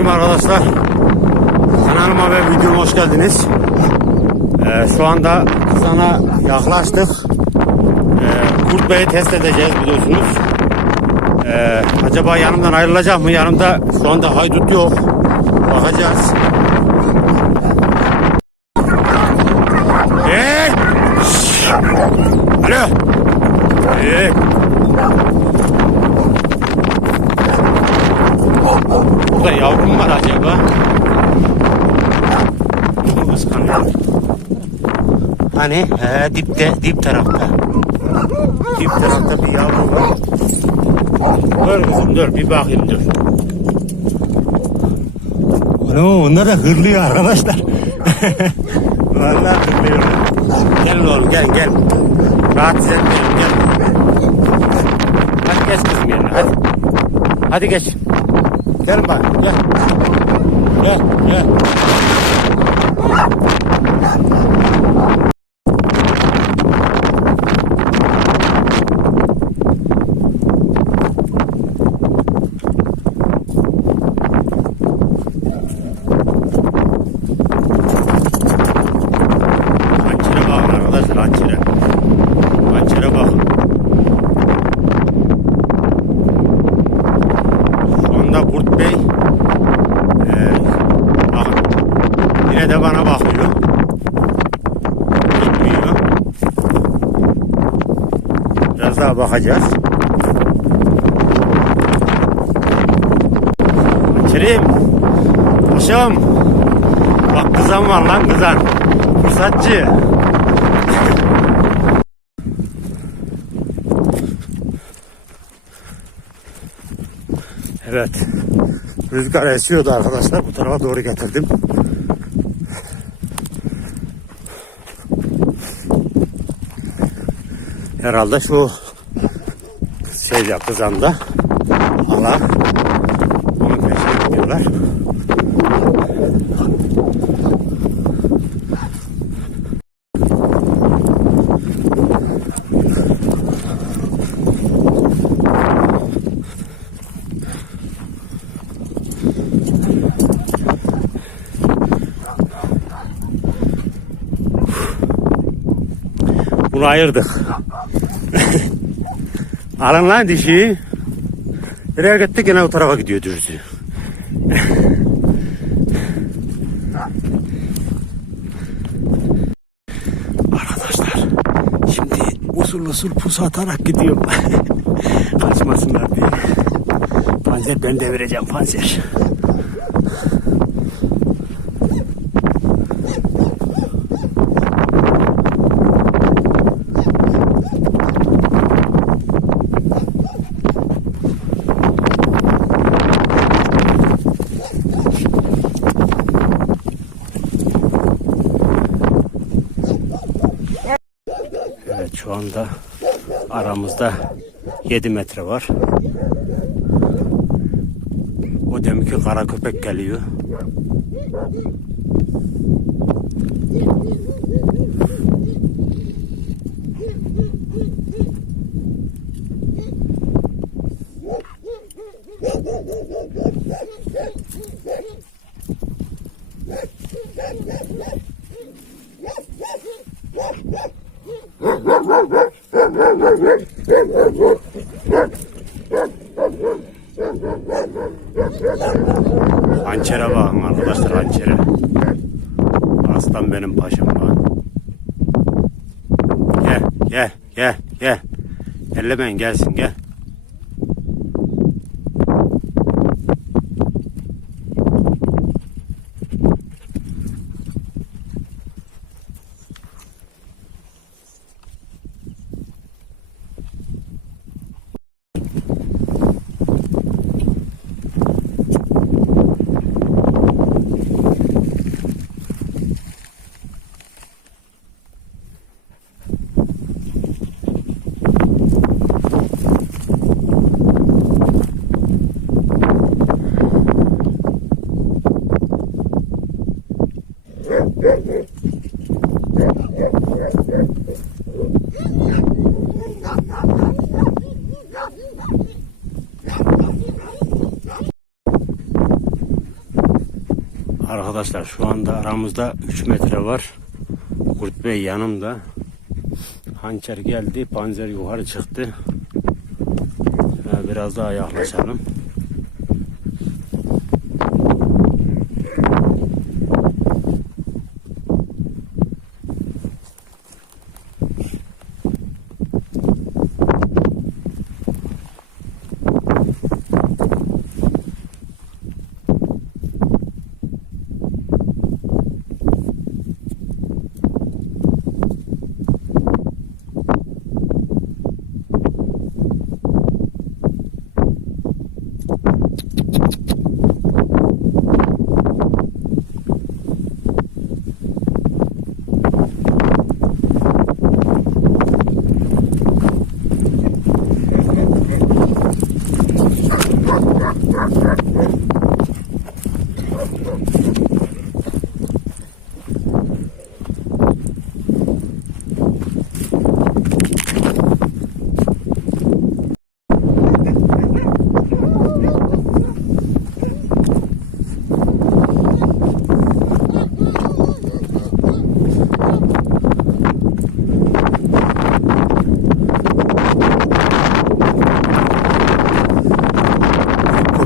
selamünaleyküm arkadaşlar. Kanalıma ve videoma hoş geldiniz. Ee, şu anda sana yaklaştık. Ee, Kurt Bey'i test edeceğiz biliyorsunuz. Ee, acaba yanımdan ayrılacak mı? Yanımda şu anda haydut yok. Bakacağız. Hani? He, dipte, dip tarafta. Dip tarafta bir yavru var. Dur kızım dur bir bakayım dur. Ano onlar da hırlıyor arkadaşlar. Vallahi hırlıyor. Gel oğlum gel gel. Rahatsız etmeyin gel. Hadi geç kızım yerine hadi. Hadi geç. Gel bak gel. Gel gel. Hançere bakın arkadaşlar hançere. Hançere bakın. Şu anda Kurt Bey eee bakın yine de bana bakıyor. Gitmiyor. Biraz daha bakacağız. Hançerim. Paşam. Bak kızan var lan kızan. Fırsatçı. Evet. Rüzgar esiyordu arkadaşlar. Bu tarafa doğru getirdim. Herhalde şu şeyde kızanda hala onun peşine gidiyorlar. Bunu ayırdık. Alın lan dişi. Nereye gene o tarafa gidiyor dürzü. Arkadaşlar şimdi usul usul pusu atarak gidiyorum. Kaçmasınlar diye. Panzer ben devireceğim panzer. Evet şu anda aramızda 7 metre var. O deminki kara köpek geliyor. Hançere bakın arkadaşlar hançere. Aslan benim paşam lan. Gel gel gel gel. Ellemeyin gelsin gel. Arkadaşlar şu anda aramızda 3 metre var. Kurt Bey yanımda. Hançer geldi, panzer yukarı çıktı. Ee, biraz daha yaklaşalım.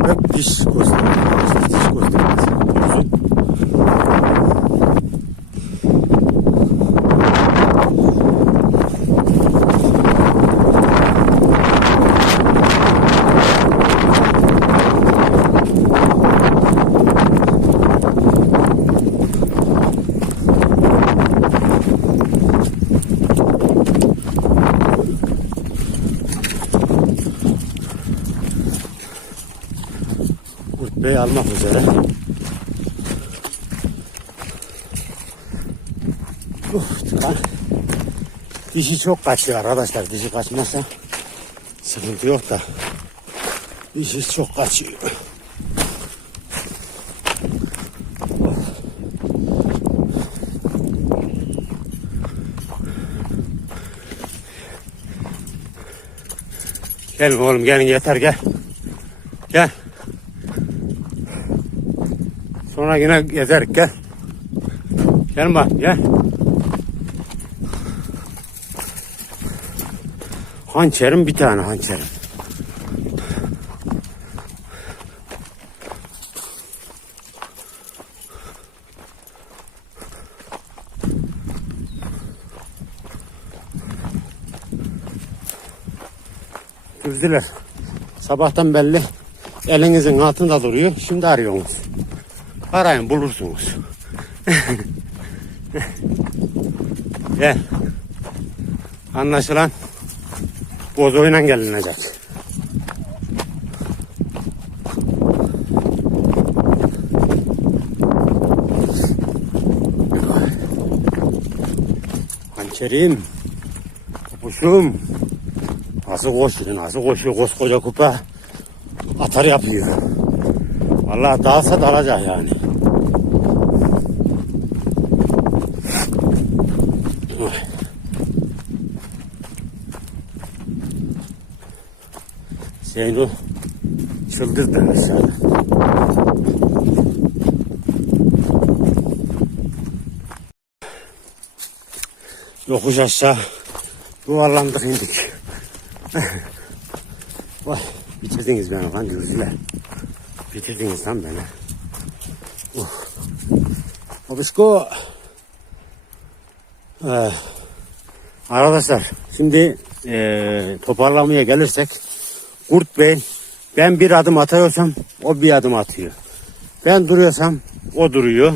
Köpek diş gösteriyor. arkadaşlar, Diş Bey almak üzere. Uf. Dişi çok kaçıyor arkadaşlar. Dişi kaçmazsa sıkıntı yok da. Dişi çok kaçıyor. Gelin oğlum gelin yeter gel. Gel. Sonra yine gezerik gel. Gel bak gel. Hançerim bir tane hançerim. Düzdüler. Sabahtan belli elinizin altında duruyor. Şimdi arıyorsunuz. Arayın bulursunuz. Gel. Anlaşılan bozoyla gelinecek. Hançerim. Kopuşum. Nasıl koşuyor, nasıl koşuyor koskoca kupa. Atar yapıyor. Vallahi dağılsa dalacak yani. Zeyno çıldırdı aşağıda. Yokuş aşağı yuvarlandık indik. Vay bitirdiniz beni lan gözüler. Bitirdiniz lan beni. Uh. Babişko. Ee, arkadaşlar şimdi ee, toparlamaya gelirsek Kurt Bey ben bir adım atıyorsam o bir adım atıyor. Ben duruyorsam o duruyor.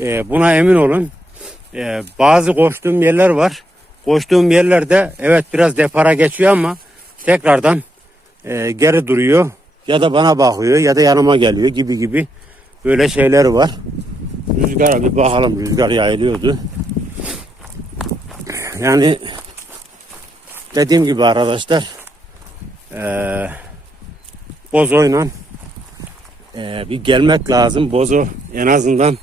Ee, buna emin olun. Ee, bazı koştuğum yerler var. Koştuğum yerlerde evet biraz depara geçiyor ama tekrardan e, geri duruyor ya da bana bakıyor ya da yanıma geliyor gibi gibi böyle şeyler var. Rüzgara bir bakalım rüzgar yayılıyordu. Yani dediğim gibi arkadaşlar e, bozoyla e, bir gelmek lazım. Bozo en azından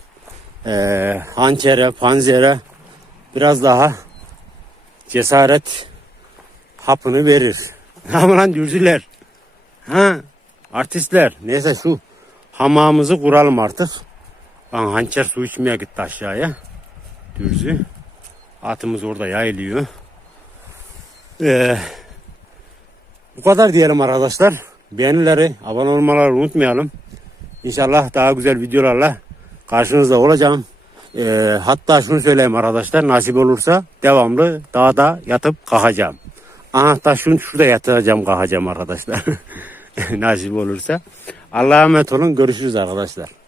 e, hançere, panzere biraz daha cesaret hapını verir. Ama lan dürzüler. Ha, artistler. Neyse şu hamamımızı kuralım artık. Lan hançer su içmeye gitti aşağıya. Dürzü. Atımız orada yayılıyor. Ee, bu kadar diyelim arkadaşlar. Beğenileri, abone olmaları unutmayalım. İnşallah daha güzel videolarla karşınızda olacağım. Ee, hatta şunu söyleyeyim arkadaşlar. Nasip olursa devamlı dağda yatıp kalkacağım. Hatta şunu şurada yatacağım kalkacağım arkadaşlar. nasip olursa. Allah'a emanet olun. Görüşürüz arkadaşlar.